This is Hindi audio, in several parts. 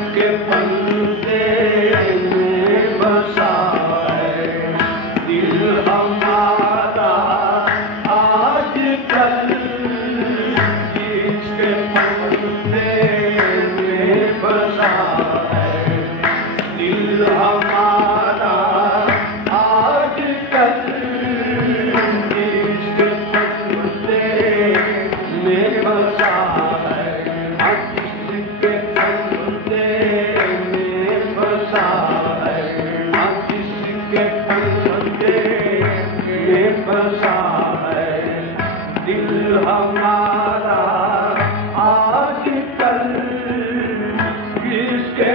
किसके फंदे में बसा है दिल हमारा आजकल, किसके फंदे में बसा है दिल हमारा आजकल, किसके फंदे में बसा है किसके फंदे में बसा है किसके फंदे में बसा है दिल हमारा आजकल, किसके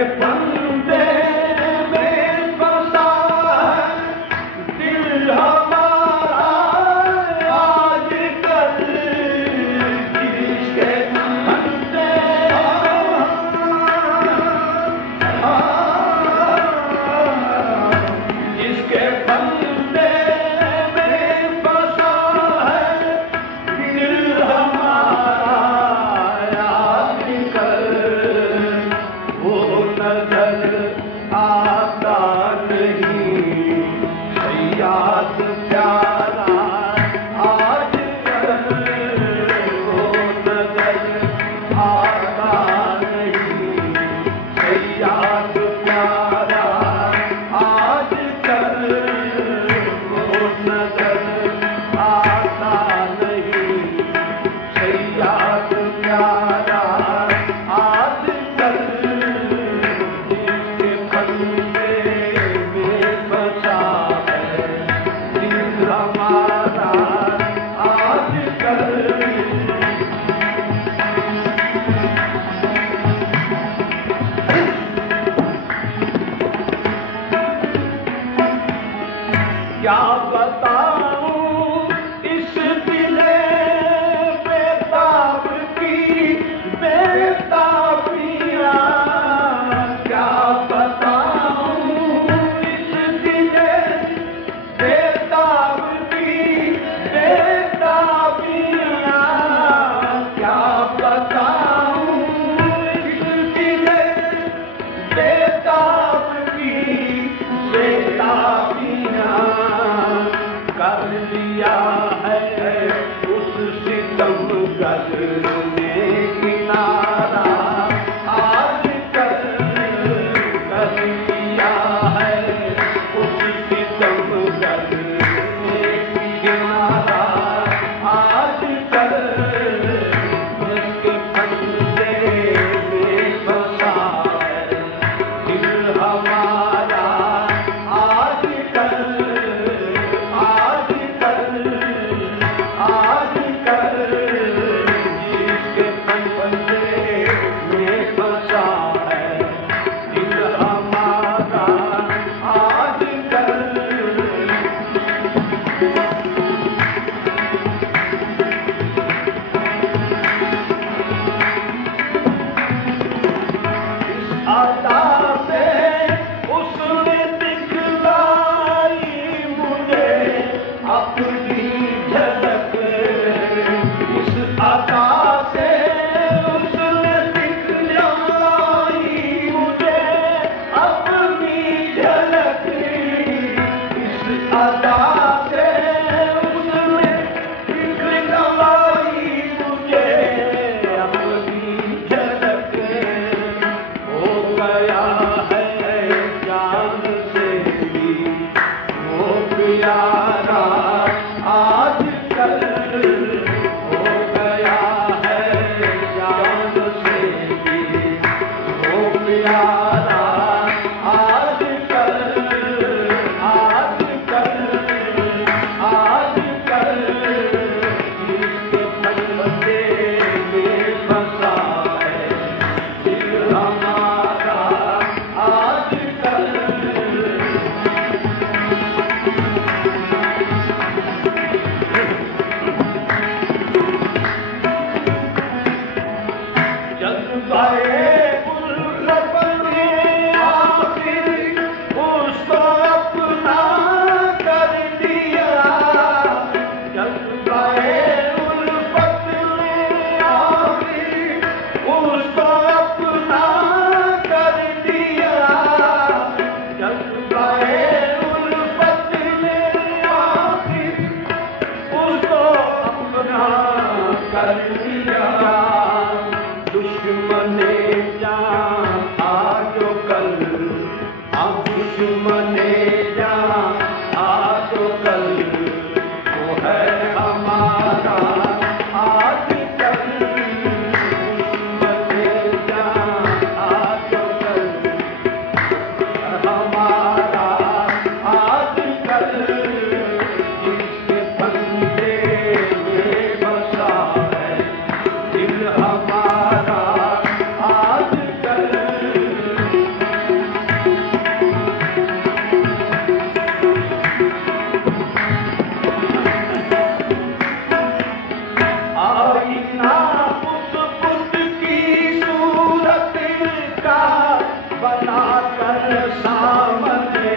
बनाकर सामने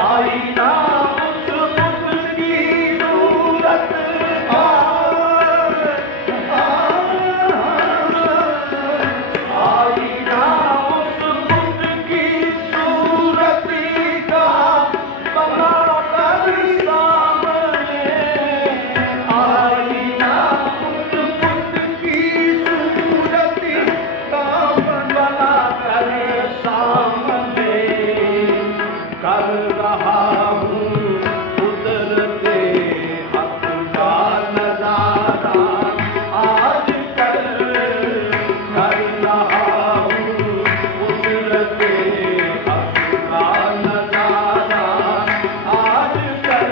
आई ना उस बुद्ध की सूरत आई ना उस बुद्ध की सूरत का बनाकर सामने आई ना उस बुद्ध की सूरत का बनाकर सामने कर रहा हूँ कुदरते हक का नजारा आज कर रहा हूँ कुदरते हक का नजारा आज कर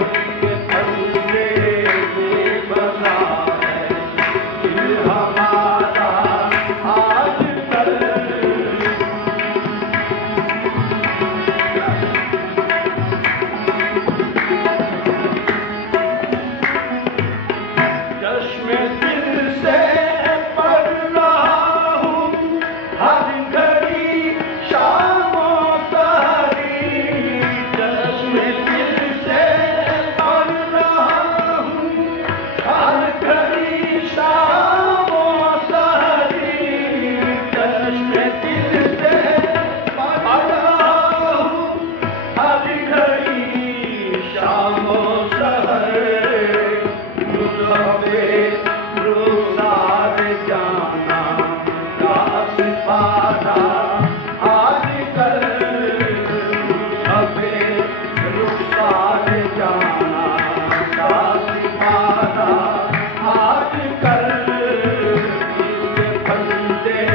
उसके बंदे में बसा है दिल हमारा आज कर चश्मे दिल से पढ़ रहा हूँ हर घड़ी शामों सहरी चश्मे दिल से पढ़ रहा हूँ हर घड़ी शामों सहरी चश्मे दिल से पढ़ रहा हूँ हर घड़ी शामों सहरी रुसार जाना दास पाना आज कर अबे रुसार जाना दास पाना आज कर इसके बंदे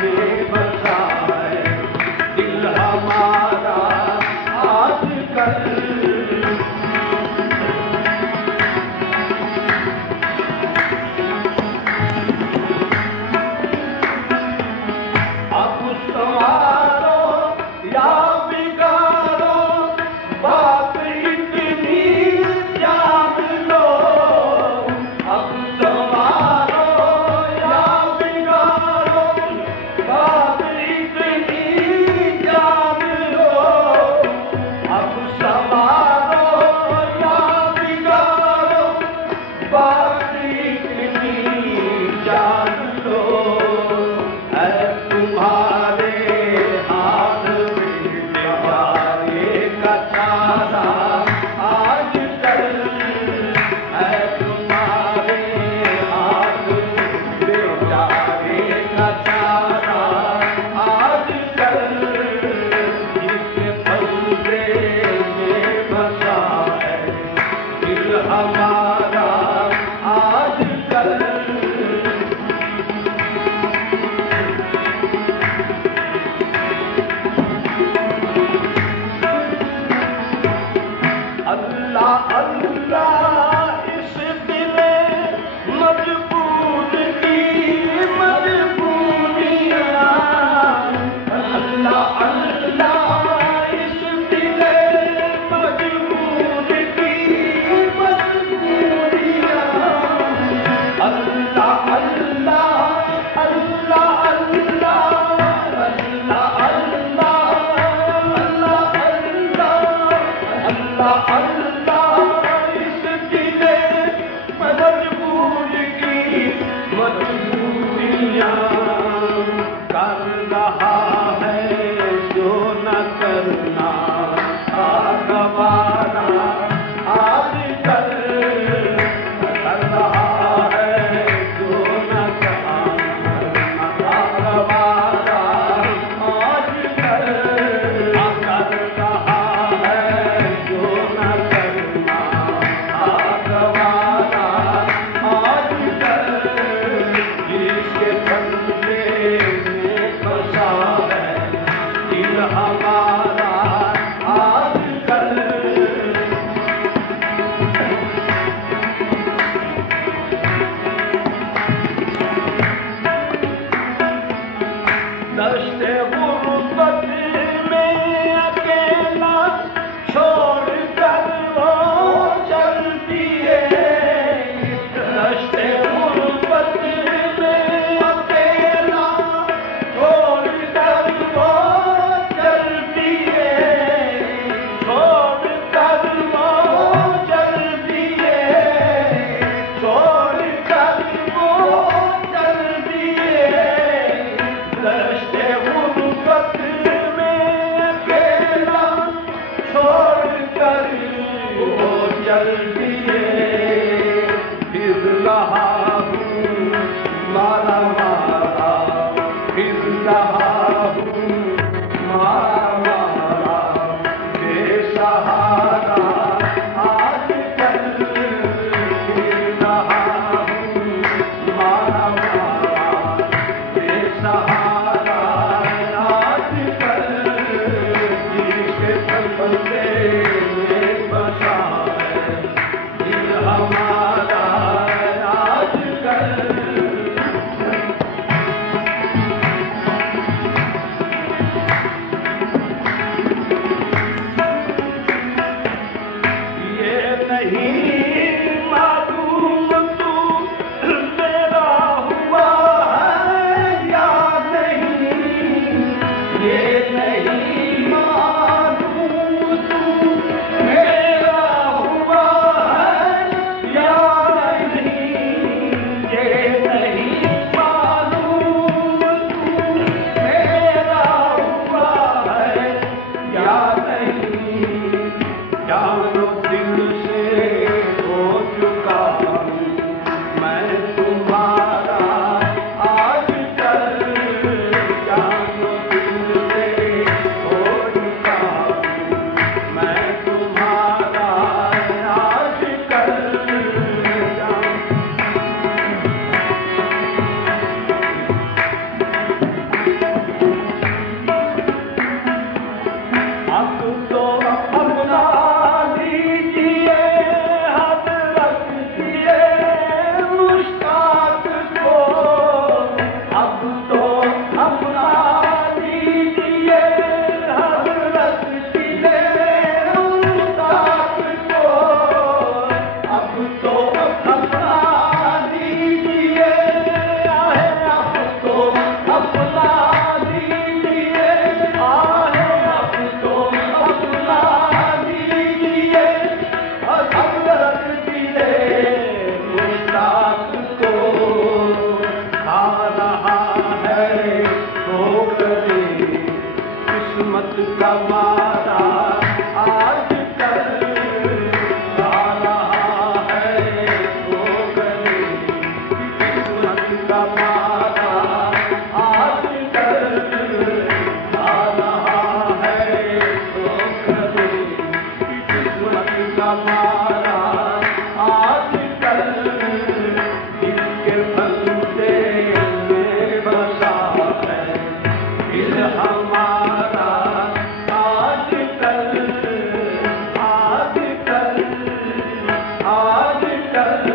में बसा है दिल हमारा आज कर अब संवारो या बिगाड़ो बात इतनी जान लो अब संवारो या बिगाड़ो बात इतनी जान लो अब संवारो या बिगाड़ो बात इतनी जान लो है तुम्हारे हाथ में बेचारे का चारा आज कर है तुम्हारे हाथ में बेचारे का चारा आज कर इसके बंदे में बसा है दिल हमारा आज कर अल्लाह अल्लाह इस दिल मजबूर की मजबूरियाँ अल्लाह अल्लाह इस दिल मजबूर की मजबूरियाँ अल्लाह अल्लाह अल्लाह अल्लाह अल्लाह अल्लाह अल्लाह अल्लाह इस दिले मजबूर की मजबूरियाँ कर रहा है जो न करना था गवारा आज कर रहा है जो न करना था गवारा आज कर रहा है जो न करना था गवारा आज कर जिसके बंदे में बसा है दिल हमारा आज कर दश्ते गुर्बत में अकेला छोड़ कर वो चलती है दश्ते गुर्बत में अकेला छोड़ चल